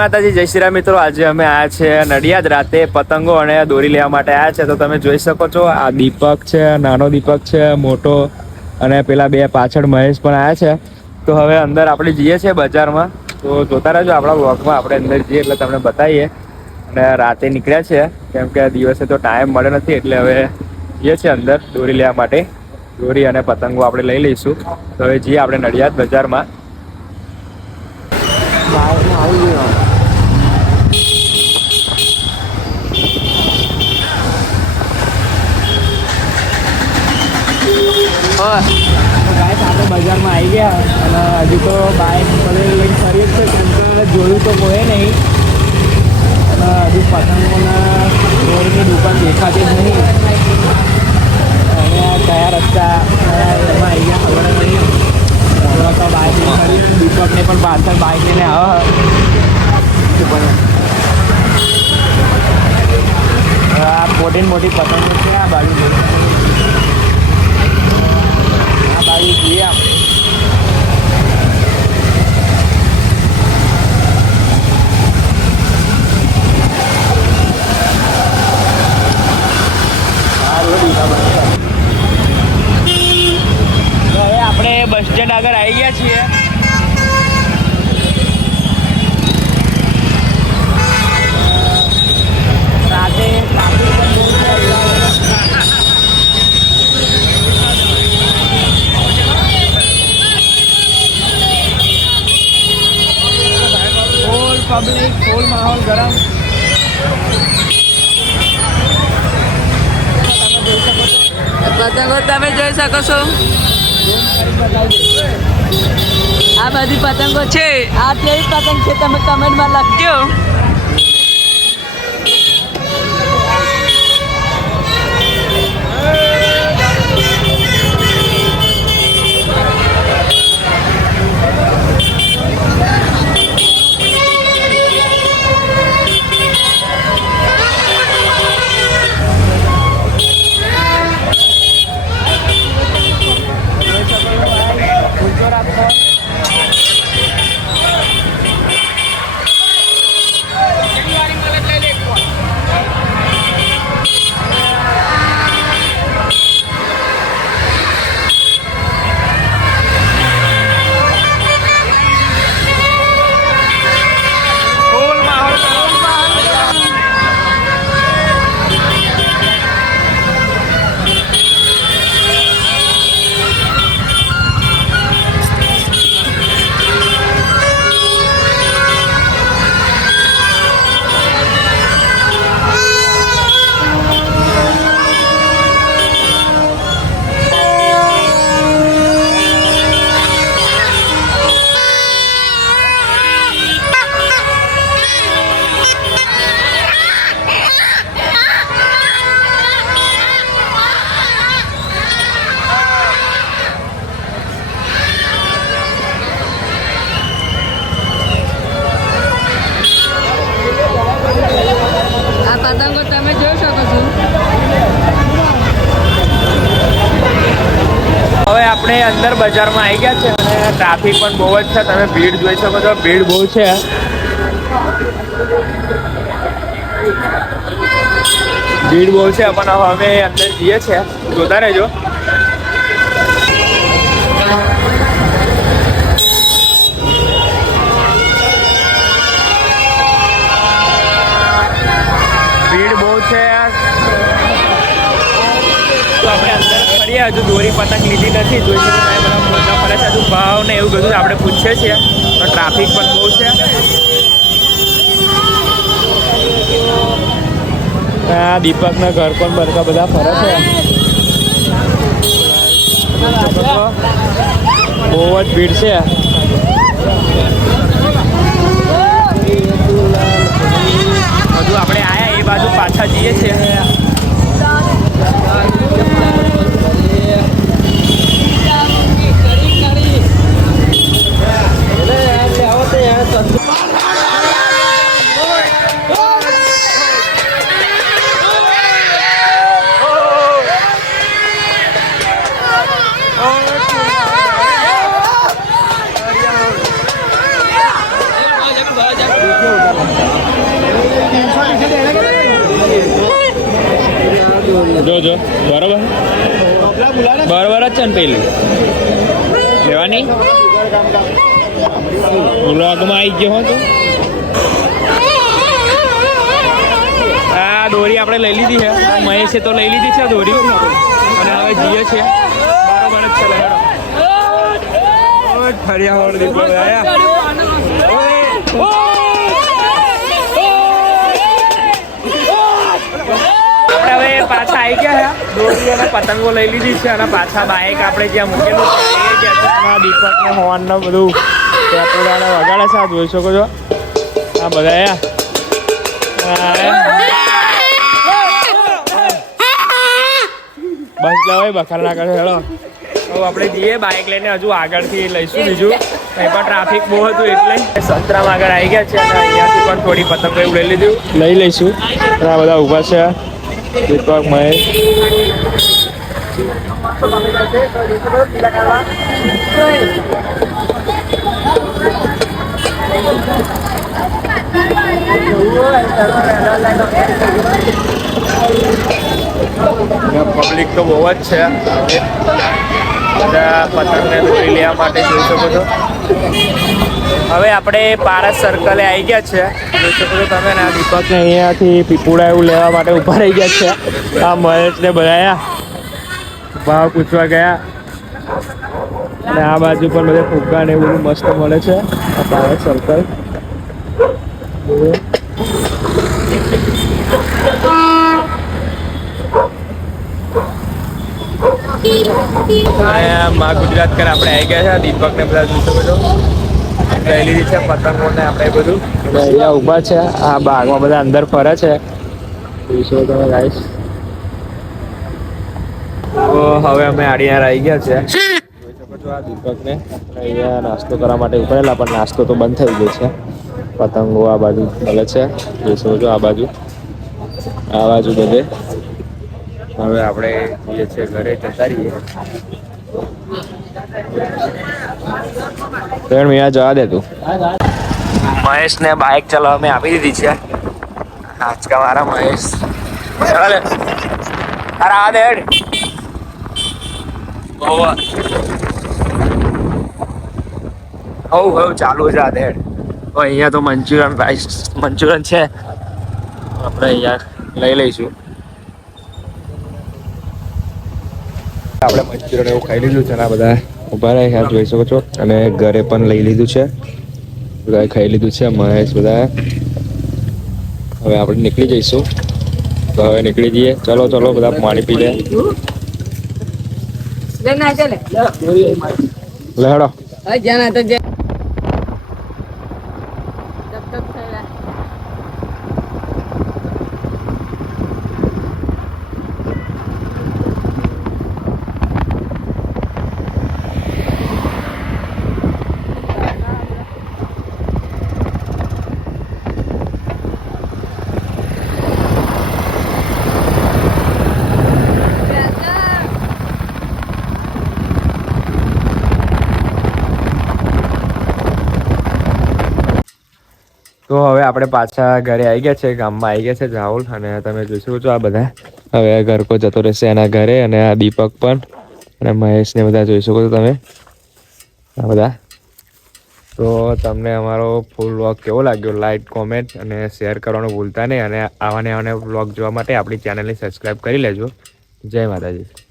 માતાજી, જય શ્રી રામ મિત્રો। આજે અમે આયા છે નડિયાદ, રાતે પતંગો અને દોરી લેવા માટે આયા છે। તો તમે જોઈ શકો છો, આ દીપક છે, નાનો દીપક છે, મોટો, અને પેલા બે પાછળ મહેશ પણ આયા છે। તો હવે અંદર આપણે જઈએ છીએ બજારમાં, તો જોતા રહેજો આપણા વ્લોગમાં। આપણે અંદર જઈએ એટલે તમને બતાવીએ। અને રાતે નીકળ્યા છે કેમ કે દિવસે તો ટાઈમ મળે નથી, એટલે હવે જઈએ છીએ અંદર દોરી લેવા માટે। દોરી અને પતંગો આપણે લઈ લઈશું। તો હવે જઈએ આપણે નડિયાદ બજારમાં। આપણે બજારમાં આવી ગયા અને હજુ તો બાઇક લઈને ફરીએ છે કેમ કે જોયું તો કોઈ નહીં, અને હજુ પતંગોના દોરીની દુકાન દેખાતી જ નહીં। અહીંયા કયા રસ્તા એમાં આવી ગયા ખબર નહીં। તો બાઇક ફરી દીપકને પણ પાછળ બાઇક લઈને આવે। આ મોટી પતંગો છે આ બાજુ, આ બાજુ જોઈએ આમ। તો હવે આપણે બસ સ્ટેન્ડ આગળ આવી ગયા છીએ। રાતે ટ્રાફિક પણ બહુ છે, ફૂલ પબ્લિક, ફૂલ માહોલ ગરમ। પતંગો તમે જોઈ શકો છો, આ બધી પતંગો છે। આ કેવી પતંગ છે તમે કમેન્ટમાં લખજો। પતંગો તમે જોઈ શકો છો। હવે આપણે અંદર બજારમાં આવી ગયા છે અને ટ્રાફિક પણ બહુ જ છે। તમે ભીડ જોઈ શકો છો, ભીડ બહુ છે। ભીડ બહુ છે પણ હવે અમે અંદર જઈએ છીએ, જોતા રહેજો। ભીડ બહુ છે તો આપણે અંદર ફરીએ। હજુ દોરી પતંગ લીધી નથી, જોઈ શકો બધા બધા ફરે છે। હજુ ભાવ ને એવું બધું આપણે પૂછીએ છીએ, પણ ટ્રાફિક પણ બહુ છે। આ દીપકના ઘર પણ બધા ફરે છે। બહુ જ ભીડ છે। હજુ આપણે આયા એ બાજુ પાછા જઈએ છીએ। જોજો બરોબર બરોબર જ છે ને પેલી લેવાની વ્લોગમાં આવી ગયો હો તું આ દોરી આપણે લઈ લીધી છે મહેશે તો લઈ લીધી છે દોરી અને હવે જઈએ છીએ બરોબર જ છે ફર્યા હોડ દીપલો હવે પાછા આવી ગયા છે દોરી અને પતંગો લઈ લીધી છે અને પાછા બાઇક આપણે જ્યાં મૂકેલું છે દીપક ને હોર્ન ને બધું પેટ્રોલ વગાડે છે જોઈ શકો છો આ બધા બસ ભાઈ બખાર ના કરે હેલો હવે આપણે જઈએ બાઇક લઈને હજુ આગળથી લઈશું બીજું અહીં પણ ટ્રાફિક બહુ હતું એટલે સંતરામ આગળ આવી ગયા છે અને અહીંયાથી પણ થોડી પતંગ એવું લઈ લીધું લઈ લઈશું આ બધા ઊભા છે દીપક મહેશ પબ્લિક તો બહુ જ છે બધા પતંગને દોરી લેવા માટે જોઈ શકો છો હવે આપણે પારસ સર્કલે આવી ગયા છે જોઈ શકો છો તમે ને આ દીપકને અહીંયાથી પીપુડા એવું લેવા માટે ઊભા રહી ગયા છે આ મહેશને બધા ભાવ પૂછવા ગયા અને આ બાજુ પણ બધે ફુગ્ગા ને એવું મસ્ત મળે છે આ પારસ સર્કલ માં ગુજરાત કર આપણે આવી ગયા છે દીપક ને બધા જોઈ શકો છો લઈ લીધી છે પતંગો ને આપણે બધું અહીંયા ઊભા છે આ બાગમાં બધા અંદર ફરે છે જોઈ શકો તમે ગાઈસ તો હવે અમે આડિયાર આવી ગયા છે જોઈ શકો છો આ દીપક ને અહીંયા નાસ્તો કરવા માટે ઉભરેલા પણ નાસ્તો તો બંધ થઈ ગયો છે પતંગો આ બાજુ મળે છે જોઈ શકો છો આ બાજુ બધે હવે આપણે જઈએ છીએ ઘરે જતા રહીએ અહીંયા જવા દે તું મહેશ ને બાઇક ચલાવવા મેં આપી દીધી છે આજકા મારા મહેશ ચાલે અરે આ દે હવ ચાલુ છે આ દે અહીંયા તો મંચુરિયન છે આપણે અહીંયા લઈ લઈશું આપણે મંચુરિયન એવું ખાઈ લીધું છે ને આ બધા ઉભા રહ્યા જોઈ શકો છો અને ઘરે પણ લઈ લીધું છે બધા ખાઈ લીધું છે મહેશ બધા હવે આપણે નીકળી જઈશું તો હવે નીકળી જઈએ ચલો બધા પાણી પી લે લેડો તો હવે આપણે પાછા ઘરે આવી ગયા છે ગામમાં આવી ગયા છે જાહુલ અને તમે જોઈ શકો છો આ બધા હવે ઘર કો જતો રહેશે એના ઘરે અને આ દીપક પણ અને મહેશ ને બધા જોઈ શકો છો તમે આ બધા તો તમને અમારો ફૂલ વ્લોગ કેવો લાગ્યો લાઈક કોમેન્ટ અને શેર કરવાનું ભૂલતા નહીં અને આવા વ્લોગ જોવા માટે આપણી ચેનલને સબસ્ક્રાઈબ કરી લેજો જય માતાજી